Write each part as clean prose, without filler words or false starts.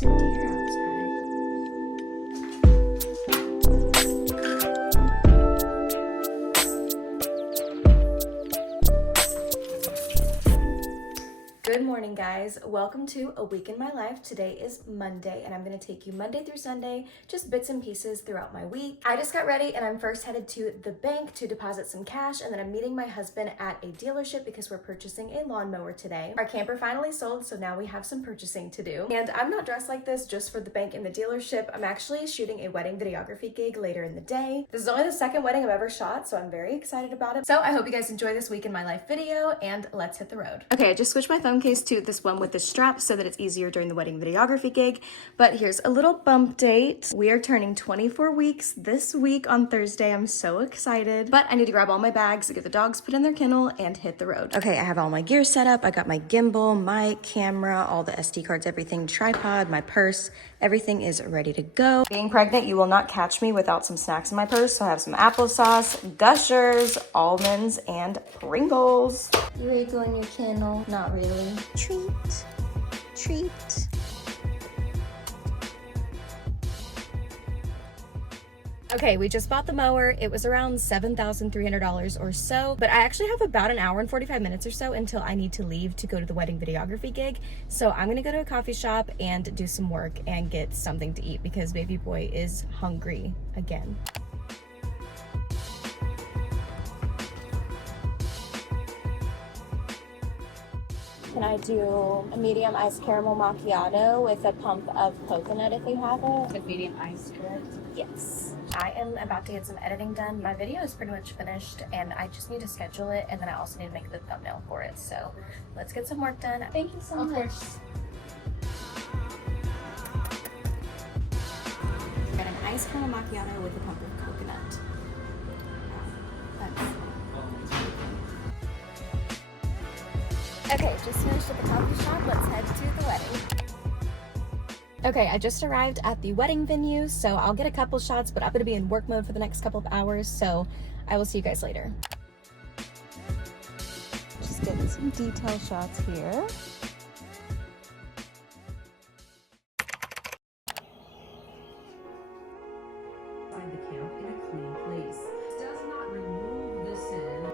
there's a deer outside. Good morning, guys. Welcome to A Week in My Life. Today is Monday, and I'm going to take you Monday through Sunday, just bits and pieces throughout my week. I just got ready, and I'm first headed to the bank to deposit some cash, and then I'm meeting my husband at a dealership because we're purchasing a lawnmower today. Our camper finally sold, so now we have some purchasing to do. And I'm not dressed like this just for the bank and the dealership. I'm actually shooting a wedding videography gig later in the day. This is only the second wedding I've ever shot, so I'm very excited about it. So I hope you guys enjoy this Week in My Life video, and let's hit the road. Okay, I just switched my phone case to this one with the strap so that it's easier during the wedding videography gig. But here's a little bump date. We are turning 24 weeks this week on Thursday. I'm so excited. But I need to grab all my bags, get the dogs put in their kennel, and hit the road. Okay, I have all my gear set up. I got my gimbal, mic, camera, all the SD cards, everything, tripod, my purse. Everything is ready to go. Being pregnant, you will not catch me without some snacks in my purse. So I have some applesauce, Gushers, almonds, and Pringles. You ready to go in your kennel? Not really. Treat. Okay, we just bought the mower. It was around $7,300 or so, but I actually have about an hour and 45 minutes or so until I need to leave to go to the wedding videography gig. So I'm gonna go to a coffee shop and do some work and get something to eat because baby boy is hungry again. Can I do a medium iced caramel macchiato with a pump of coconut if you have it? The medium ice, correct? Yes. I am about to get some editing done. My video is pretty much finished and I just need to schedule it, and then I also need to make the thumbnail for it. So let's get some work done. Thank you so much. Got an iced caramel macchiato with a pump of coconut. Okay, just finished at the coffee shop. Let's head to the wedding. Okay, I just arrived at the wedding venue, so I'll get a couple shots, but I'm going to be in work mode for the next couple of hours, so I will see you guys later. Just getting some detail shots here. Find the camp in a clean place. Does not remove the sin.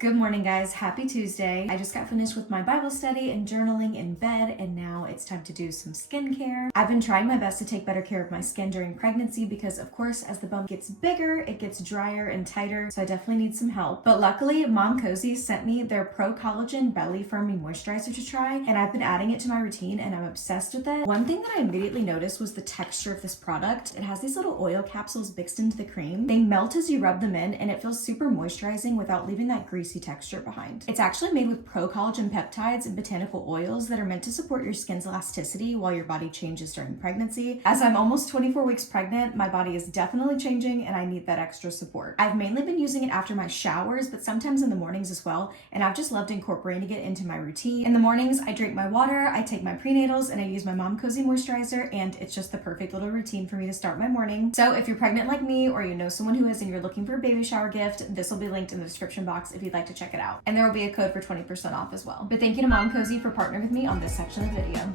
Good morning, guys. Happy Tuesday. I just got finished with my Bible study and journaling in bed, and now it's time to do some skincare. I've been trying my best to take better care of my skin during pregnancy because, of course, as the bump gets bigger, it gets drier and tighter, so I definitely need some help. But luckily, Mom Cozy sent me their Pro Collagen Belly Firming Moisturizer to try, and I've been adding it to my routine, and I'm obsessed with it. One thing that I immediately noticed was the texture of this product. It has these little oil capsules mixed into the cream. They melt as you rub them in, and it feels super moisturizing without leaving that greasy texture behind. It's actually made with pro collagen peptides and botanical oils that are meant to support your skin's elasticity while your body changes during pregnancy. As I'm almost 24 weeks pregnant, my body is definitely changing and I need that extra support. I've mainly been using it after my showers, but sometimes in the mornings as well, and I've just loved incorporating it into my routine. In the mornings, I drink my water, I take my prenatals, and I use my Mom Cozy moisturizer, and it's just the perfect little routine for me to start my morning. So if you're pregnant like me, or you know someone who is and you're looking for a baby shower gift, this will be linked in the description box if you'd like to check it out. And there will be a code for 20% off as well. But thank you to Mom Cozy for partnering with me on this section of the video.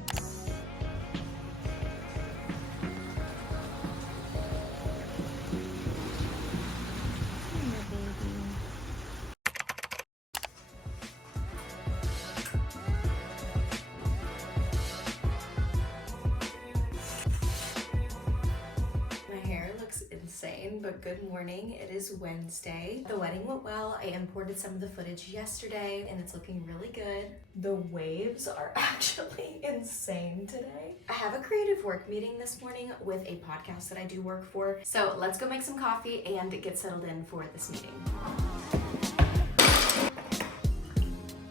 Insane, but good morning. It is Wednesday. The wedding went well. I imported some of the footage yesterday and it's looking really good. The waves are actually insane today. I have a creative work meeting this morning with a podcast that I do work for. So let's go make some coffee and get settled in for this meeting.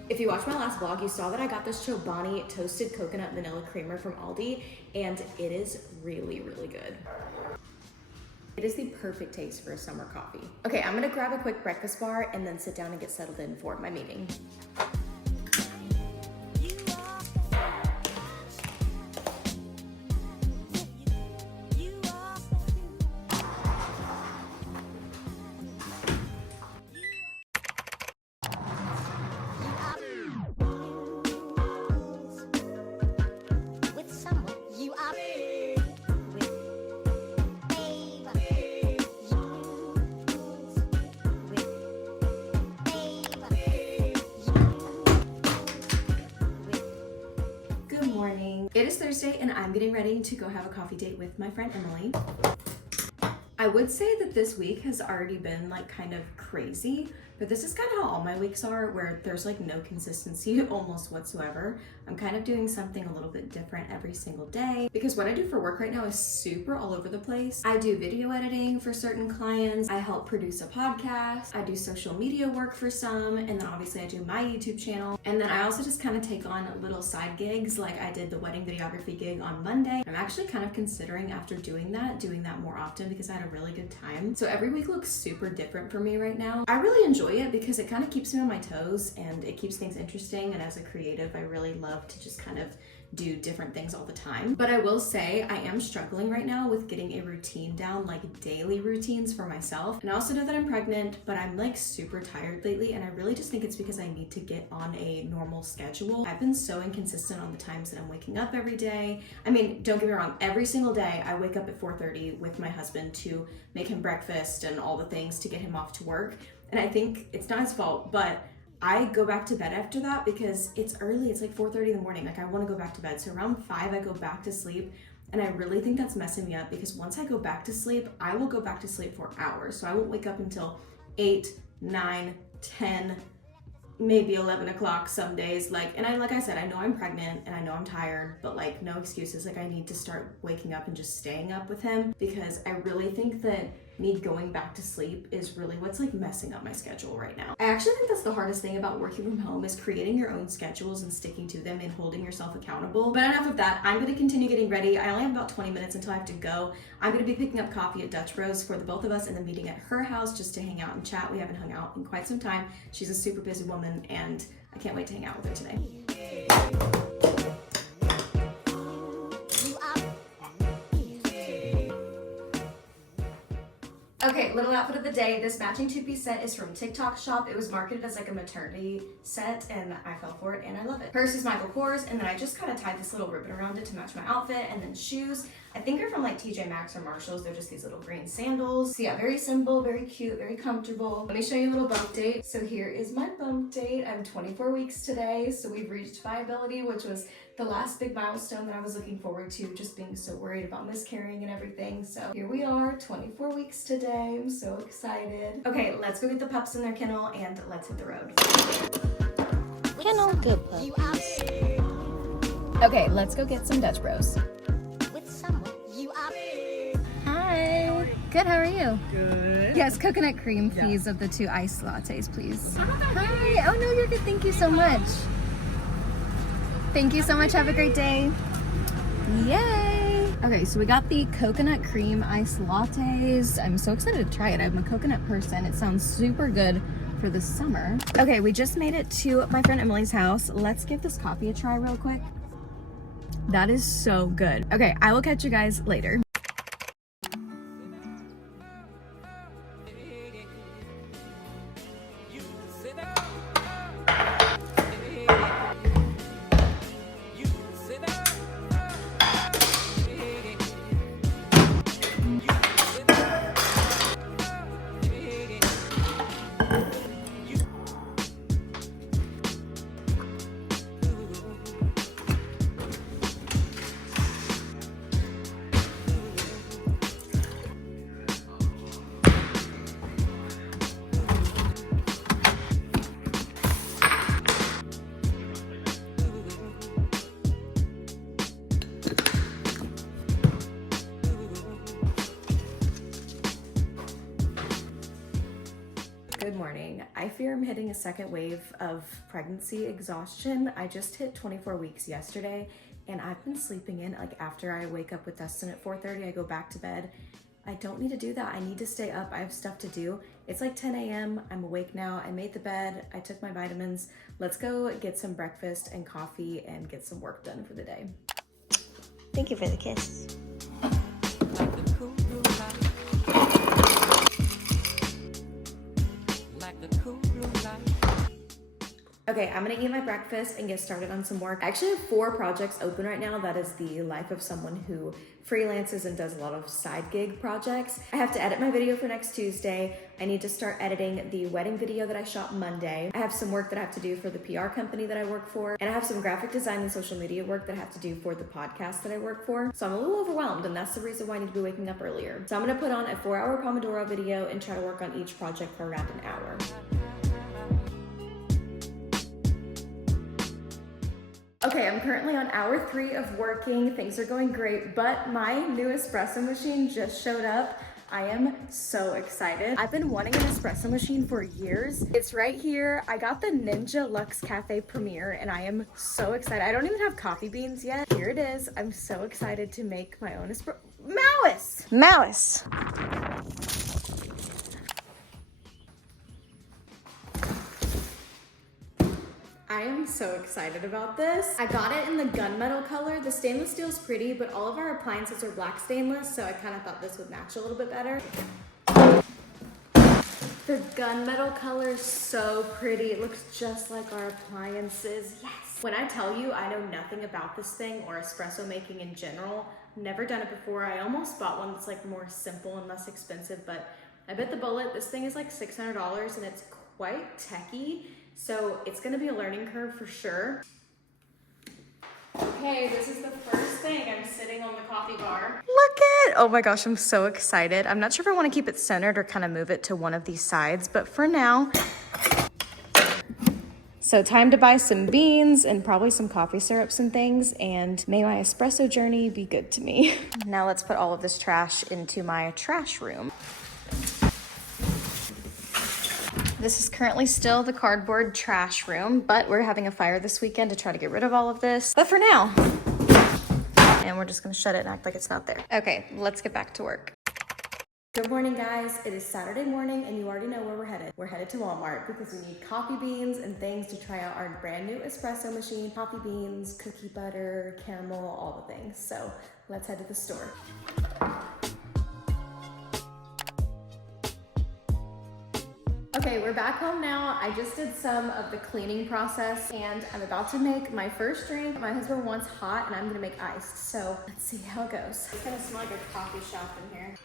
If you watched my last vlog, you saw that I got this Chobani toasted coconut vanilla creamer from Aldi, and it is really, really good. It is the perfect taste for a summer coffee. Okay, I'm gonna grab a quick breakfast bar and then sit down and get settled in for my meeting. It is Thursday and I'm getting ready to go have a coffee date with my friend Emily. I would say that this week has already been like kind of crazy, but this is kind of how all my weeks are, where there's like no consistency almost whatsoever. I'm kind of doing something a little bit different every single day because what I do for work right now is super all over the place. I do video editing for certain clients. I help produce a podcast. I do social media work for some. And then obviously I do my YouTube channel. And then I also just kind of take on little side gigs. Like I did the wedding videography gig on Monday. I'm actually kind of considering after doing that more often because I had a really good time. So every week looks super different for me right now. I really enjoy it because it kind of keeps me on my toes and it keeps things interesting. And as a creative, I really love to just kind of do different things all the time. But I will say I am struggling right now with getting a routine down, like daily routines for myself. And I also know that I'm pregnant, but I'm like super tired lately. And I really just think it's because I need to get on a normal schedule. I've been so inconsistent on the times that I'm waking up every day. I mean, don't get me wrong, every single day I wake up at 4:30 with my husband to make him breakfast and all the things to get him off to work. And I think it's not his fault, but I go back to bed after that because it's early. It's like 4:30 in the morning. Like I want to go back to bed. So around 5, I go back to sleep. And I really think that's messing me up because once I go back to sleep, I will go back to sleep for hours. So I won't wake up until 8, 9, 10, maybe 11 o'clock some days. Like I said, I know I'm pregnant and I know I'm tired, but like no excuses. Like I need to start waking up and just staying up with him because I really think that me going back to sleep is really what's like messing up my schedule right now. I actually think that's the hardest thing about working from home is creating your own schedules and sticking to them and holding yourself accountable. But enough of that. I'm going to continue getting ready. I only have about 20 minutes until I have to go. I'm going to be picking up coffee at Dutch Bros for the both of us and then meeting at her house just to hang out and chat. We haven't hung out in quite some time. She's a super busy woman and I can't wait to hang out with her today. Okay, little outfit of the day. This matching two-piece set is from Tik Tok shop. It was marketed as like a maternity set and I fell for it and I love it. Purse is Michael Kors and then I just kind of tied this little ribbon around it to match my outfit, and then shoes. I think they're from like TJ Maxx or Marshalls. They're just these little green sandals. So yeah, very simple, very cute, very comfortable. Let me show you a little bump date. So here is my bump date. I'm 24 weeks today. So we've reached viability, which was the last big milestone that I was looking forward to, just being so worried about miscarrying and everything. So here we are, 24 weeks today. I'm so excited. Okay, let's go get the pups in their kennel and let's hit the road. Kennel good puppies. Okay, let's go get some Dutch Bros. With someone you are. Hi. Good, how are you? Good. Yes, coconut cream, please, of the 2 iced lattes, please. Hi. Oh, no, you're good. Thank you so much. Thank you so much. Have a great day. Yay. Okay, so we got the coconut cream iced lattes. I'm so excited to try it. I'm a coconut person. It sounds super good for the summer. Okay, we just made it to my friend Emily's house. Let's give this coffee a try real quick. That is so good. Okay, I will catch you guys later. Good morning. I fear I'm hitting a second wave of pregnancy exhaustion. I just hit 24 weeks yesterday and I've been sleeping in. Like after I wake up with Dustin at 4:30, I go back to bed. I don't need to do that. I need to stay up. I have stuff to do. It's like 10 a.m. I'm awake now. I made the bed. I took my vitamins. Let's go get some breakfast and coffee and get some work done for the day. Thank you for the kiss. Okay, I'm gonna eat my breakfast and get started on some work. I actually have 4 projects open right now. That is the life of someone who freelances and does a lot of side gig projects. I have to edit my video for next Tuesday. I need to start editing the wedding video that I shot Monday. I have some work that I have to do for the PR company that I work for. And I have some graphic design and social media work that I have to do for the podcast that I work for. So I'm a little overwhelmed, and that's the reason why I need to be waking up earlier. So I'm gonna put on a 4-hour Pomodoro video and try to work on each project for around an hour. Okay, I'm currently on hour 3 of working. Things are going great, but my new espresso machine just showed up. I am so excited. I've been wanting an espresso machine for years. It's right here. I got the Ninja Luxe Cafe Premier, and I am so excited. I don't even have coffee beans yet. Here it is. I'm so excited to make my own espresso. Mouse! I am so excited about this. I got it in the gunmetal color. The stainless steel is pretty, but all of our appliances are black stainless, so I kind of thought this would match a little bit better. The gunmetal color is so pretty. It looks just like our appliances. Yes! When I tell you I know nothing about this thing or espresso making in general, never done it before. I almost bought one that's like more simple and less expensive, but I bit the bullet. This thing is like $600 and it's quite techy. So it's gonna be a learning curve for sure. Okay, this is the first thing. I'm sitting on the coffee bar. Look it! Oh my gosh, I'm so excited. I'm not sure if I want to keep it centered or kind of move it to one of these sides, but for now. So time to buy some beans and probably some coffee syrups and things, and may my espresso journey be good to me. Now let's put all of this trash into my trash room. This is currently still the cardboard trash room, but we're having a fire this weekend to try to get rid of all of this. But for now, and we're just gonna shut it and act like it's not there. Okay, let's get back to work. Good morning, guys. It is Saturday morning, and you already know where we're headed. We're headed to Walmart because we need coffee beans and things to try out our brand new espresso machine. Coffee beans, cookie butter, caramel, all the things. So let's head to the store. Okay, we're back home now. I just did some of the cleaning process and I'm about to make my first drink. My husband wants hot and I'm gonna make iced. So let's see how it goes. It's gonna smell like a coffee shop in here.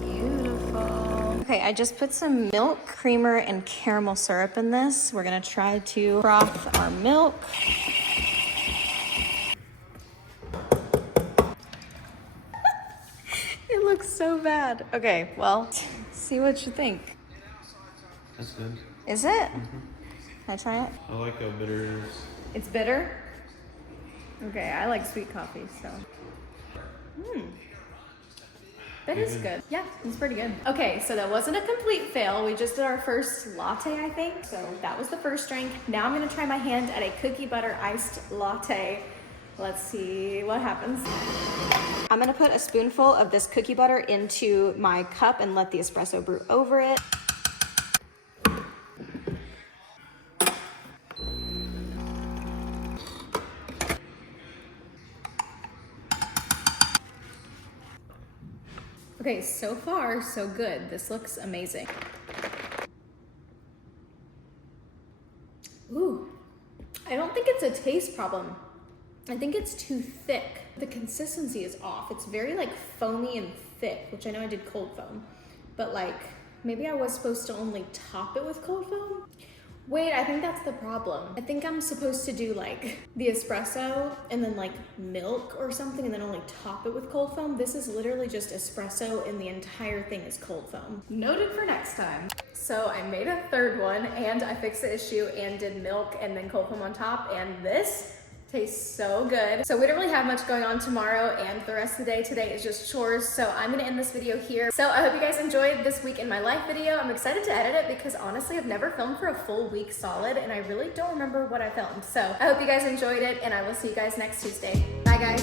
Beautiful. Okay, I just put some milk, creamer, and caramel syrup in this. We're gonna try to froth our milk. It looks so bad. Okay, well, see what you think. That's good. Is it? Mm-hmm. Can I try it? I like how bitter it is. It's bitter? Okay, I like sweet coffee, so. That is good. Yeah, it's pretty good. Okay, so that wasn't a complete fail. We just did our first latte, I think. So that was the first drink. Now I'm gonna try my hand at a cookie butter iced latte. Let's see what happens. I'm gonna put a spoonful of this cookie butter into my cup and let the espresso brew over it. Okay, so far, so good. This looks amazing. Ooh, I don't think it's a taste problem. I think it's too thick. The consistency is off. It's very like foamy and thick, which I know I did cold foam, but like maybe I was supposed to only top it with cold foam. Wait, I think that's the problem. I think I'm supposed to do like the espresso and then like milk or something and then only top it with cold foam. This is literally just espresso and the entire thing is cold foam. Noted for next time. So I made a third one and I fixed the issue and did milk and then cold foam on top, and this tastes so good. So we don't really have much going on tomorrow and the rest of the day today is just chores. So I'm gonna end this video here. So I hope you guys enjoyed this week in my life video. I'm excited to edit it because honestly, I've never filmed for a full week solid and I really don't remember what I filmed. So I hope you guys enjoyed it and I will see you guys next Tuesday. Bye guys.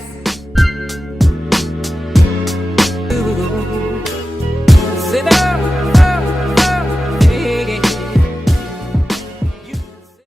Sit down.